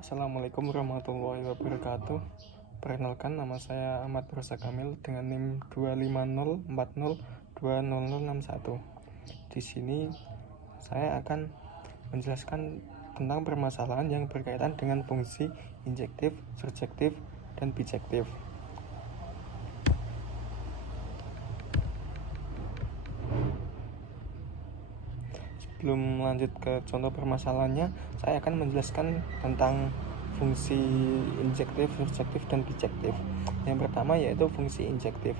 Assalamualaikum warahmatullahi wabarakatuh. Perkenalkan, nama saya Ahmad Rosa Kamil dengan NIM 25040200061. Di sini saya akan menjelaskan tentang permasalahan yang berkaitan dengan fungsi injektif, surjektif, dan bijektif. Sebelum lanjut ke contoh permasalahannya, saya akan menjelaskan tentang fungsi injektif, surjektif, dan bijektif. Yang pertama yaitu fungsi injektif.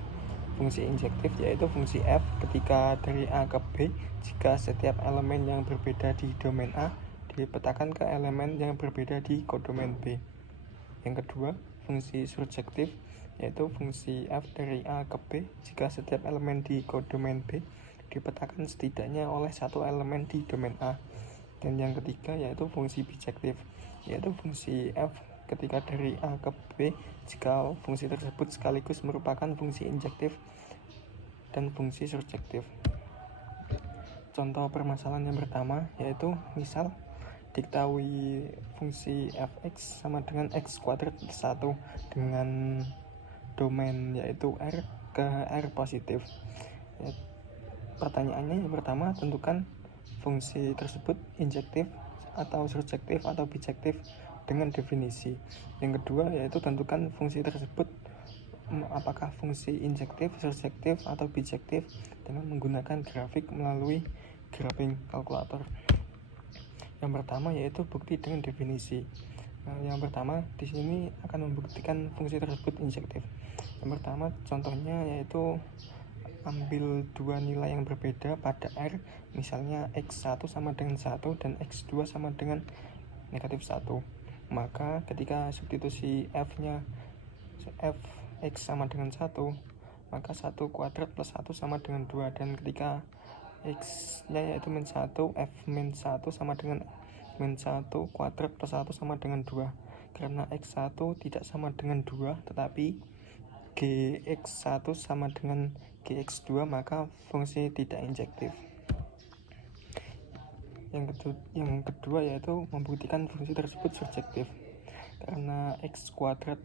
Fungsi injektif yaitu fungsi F ketika dari A ke B jika setiap elemen yang berbeda di domain A dipetakan ke elemen yang berbeda di kodomain B. Yang kedua, fungsi surjektif yaitu fungsi F dari A ke B jika setiap elemen di kodomain B dipetakan setidaknya oleh satu elemen di domain A. Dan yang ketiga yaitu fungsi bijektif, yaitu fungsi F ketika dari A ke B jika fungsi tersebut sekaligus merupakan fungsi injektif dan fungsi surjektif. Contoh permasalahan yang pertama yaitu misal diketahui fungsi fx sama dengan x kuadrat plus 1 dengan domain yaitu R ke R positif. Pertanyaannya yang pertama, tentukan fungsi tersebut injektif atau surjektif atau bijektif dengan definisi. Yang kedua yaitu tentukan fungsi tersebut apakah fungsi injektif, surjektif, atau bijektif dengan menggunakan grafik melalui graphing calculator. Yang pertama yaitu bukti dengan definisi. Yang pertama di sini akan membuktikan fungsi tersebut injektif. Yang pertama contohnya yaitu ambil dua nilai yang berbeda pada R, misalnya x1 sama dengan 1 dan x2 sama dengan negatif 1. Maka ketika substitusi f-nya fx sama dengan 1, maka 1 kuadrat plus 1 sama dengan 2. Dan ketika x-nya yaitu min 1, f min 1 sama dengan min 1 kuadrat plus 1 sama dengan 2. Karena x1 tidak sama dengan 2, tetapi gx1 sama dengan gx2, maka fungsi tidak injektif. Yang kedua yaitu membuktikan fungsi tersebut surjektif. Karena x kuadrat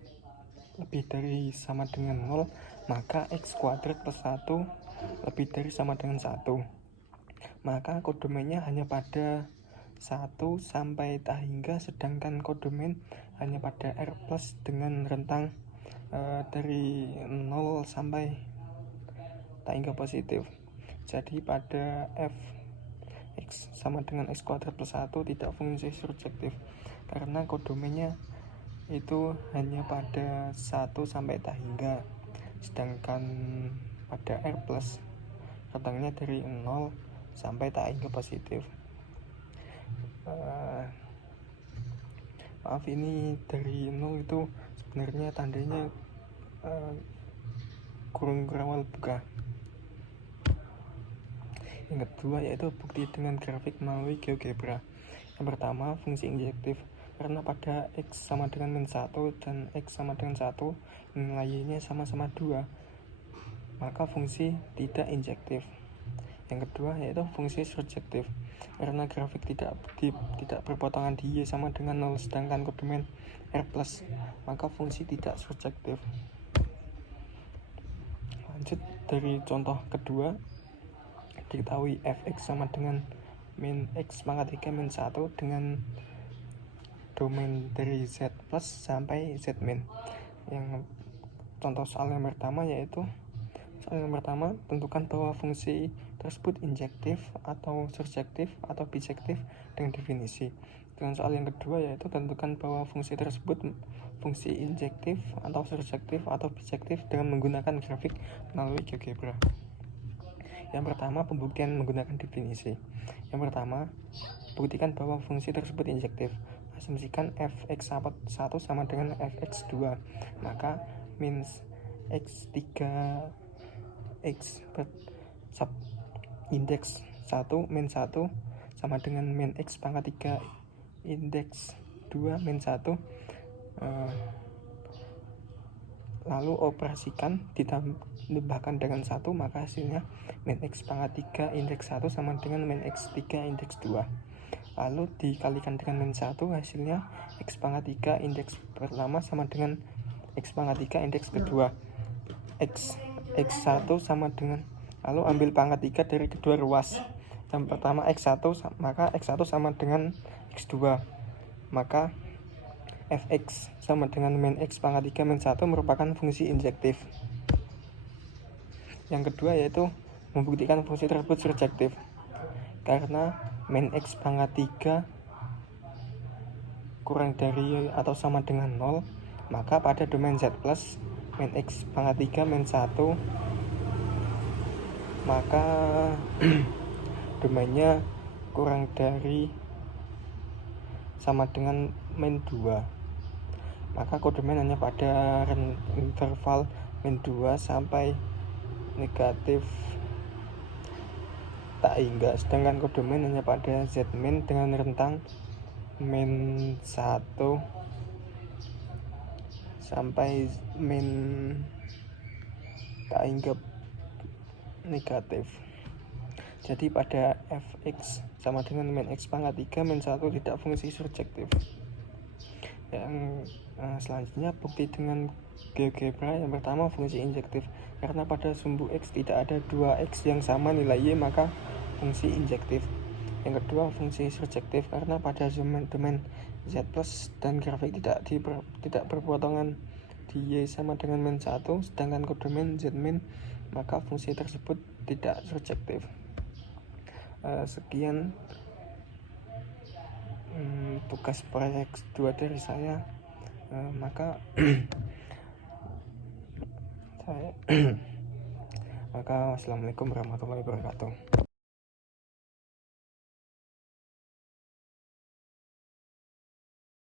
lebih dari sama dengan 0, maka x kuadrat plus 1 lebih dari sama dengan 1. Maka kodomainnya hanya pada 1 sampai tak hingga, sedangkan kodomain hanya pada R plus dengan rentang dari 0 sampai tak hingga positif. Jadi pada f x sama dengan x kuadrat plus 1 tidak fungsi surjektif karena kodomainnya itu hanya pada 1 sampai tak hingga, sedangkan pada R plus rentangnya dari 0 sampai tak hingga positif. Maaf, ini dari 0 itu sebenarnya tandanya kurung kerawal buka. Yang kedua yaitu bukti dengan grafik melalui GeoGebra. Yang pertama, fungsi injektif. Karena pada x sama dengan min 1 dan x sama dengan 1 nilainya sama-sama 2, maka fungsi tidak injektif. Yang kedua yaitu fungsi surjektif. Karena grafik tidak berpotongan di y sama dengan 0 sedangkan kodomain R plus, maka fungsi tidak surjektif. Lanjut dari contoh kedua, diketahui fx sama dengan min x pangkat 3 min 1 dengan domain dari z plus sampai z min. Yang contoh soal yang pertama yaitu tentukan bahwa fungsi tersebut injektif atau surjektif atau bijektif dengan definisi. Dengan soal yang kedua yaitu tentukan bahwa fungsi tersebut fungsi injektif atau surjektif atau bijektif dengan menggunakan grafik melalui GeoGebra. Yang pertama, pembuktian menggunakan definisi. Yang pertama, buktikan bahwa fungsi tersebut injektif. Asumsikan fx1 sama dengan fx2, maka min x3 x sub indeks 1 min 1 sama dengan min x pangkat 3 indeks 2 min 1. Lalu operasikan ditambahkan dengan 1, maka hasilnya min x pangkat 3 indeks 1 sama dengan min x 3 indeks 2. lalu dikalikan dengan min 1, hasilnya X pangkat 3 indeks pertama sama dengan X pangkat 3 indeks kedua. X1 sama dengan, lalu ambil pangkat 3 dari kedua ruas. Yang pertama X1, maka X1 sama dengan X2, maka Fx sama dengan min X pangkat 3 min 1 merupakan fungsi injektif. Yang kedua yaitu membuktikan fungsi tersebut surjektif. Karena min X pangkat 3 kurang dari atau sama dengan 0, maka pada domain Z plus min X pangkat 3 min 1, maka domainnya kurang dari sama dengan min 2, maka kodomen hanya pada interval min 2 sampai negatif tak hingga, sedangkan kodomen hanya pada Z min dengan rentang min 1 sampai min tak hingga negatif. Jadi pada Fx sama dengan min X pangkat 3 min 1 tidak fungsi surjektif. Yang selanjutnya bukti dengan GeoGebra. Yang pertama fungsi injektif, karena pada sumbu X tidak ada 2X yang sama nilai Y, maka fungsi injektif. Yang kedua fungsi surjektif, karena pada domain Z plus dan grafik tidak berpotongan di Y sama dengan min 1, sedangkan kodomen Z min, maka fungsi tersebut tidak surjektif. Sekian tugas proyek 2 dari saya. Maka assalamualaikum warahmatullahi wabarakatuh.